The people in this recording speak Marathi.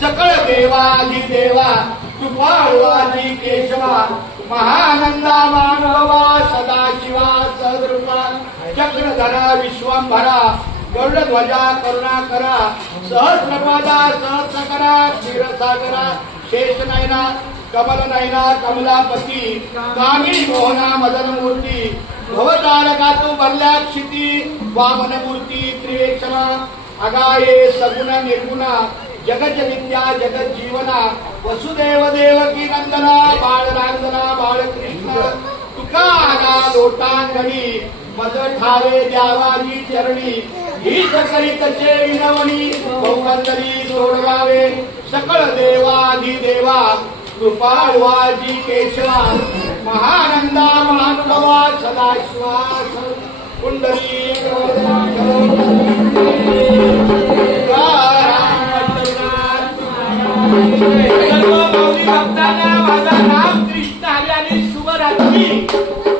सकळ देवाधिदेवा कृपाळवादी केशवा महानंदा मानवा सदाशिवा सद्रूपा चक्रधरा विश्वंभरा गरुडध्वजा करुणाकरा सहस्रपादा सहस्रकरा क्षीरसागरा शेषनयना कमलनयना कमलापती कामिनी मोहना मदनमूर्ती भवतारका तू बल्लाक्षिती वामनमूर्ती त्रिवेक्षणा अगाये सगुण निर्गुणा जगत विद्या जगत जीवना वसुदेव देवकी नंदना बाळरांजना बाळकृष्ण तुकारा लोटांगणी मद ठावे द्यावाजी चरणी हीच करीत विनवणी बहुबंदरी सोडवावे सकळ देवाधिदेवा कृपाळवाजी केशवा महानंदा महानुभावा सदाशिवा कुंडली सर्व मौली भक्तांना माझा नाम कृष्ण हरी आणि शुभरात्री.